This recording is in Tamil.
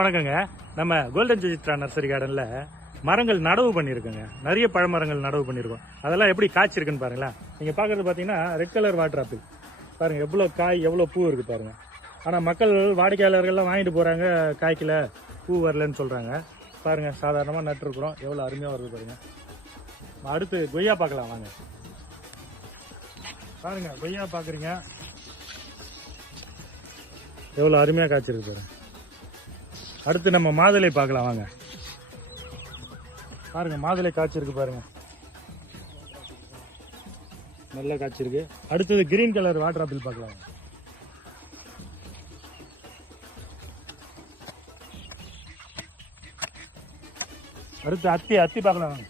வணக்கங்க. நம்ம கோல்டன் சுஜித்ரா நர்சரி கார்டன்ல மரங்கள் நடவு பண்ணியிருக்கோங்க. நிறைய பழமரங்கள் நடவு பண்ணியிருக்கோம். அதெல்லாம் எப்படி காய்ச்சிருக்குன்னு பாருங்களேன். நீங்க பாக்குறது பாத்தீங்கன்னா ரெட் கலர் வாட்டர் ஆப்பிள் பாருங்க, எவ்வளவு காய் எவ்வளவு பூ இருக்கு பாருங்க. ஆனா மக்கள் வாடிக்கையாளர்கள்லாம் வாங்கிட்டு போறாங்க, காய்க்கல பூ வரலன்னு சொல்றாங்க. பாருங்க, சாதாரணமா நட்டுருக்குறோம், எவ்வளவு அருமையா வருது பாருங்க. அடுத்து கொய்யா பார்க்கலாம் வாங்க. பாருங்க, கொய்யா பாக்குறீங்க, எவ்வளவு அருமையா காய்ச்சிருக்கு பாருங்க. அடுத்து நம்ம மாதுளை பார்க்கலாம் வாங்க. பாருங்க, மாதுளை காய்ச்சிருக்கு பாருங்க, நல்லா காய்ச்சிருக்கு. அடுத்தது கிரீன் கலர் வாட்டர் ஆப்பிள் பார்க்கலாம். அடுத்து அத்தி பார்க்கலாம் வாங்க.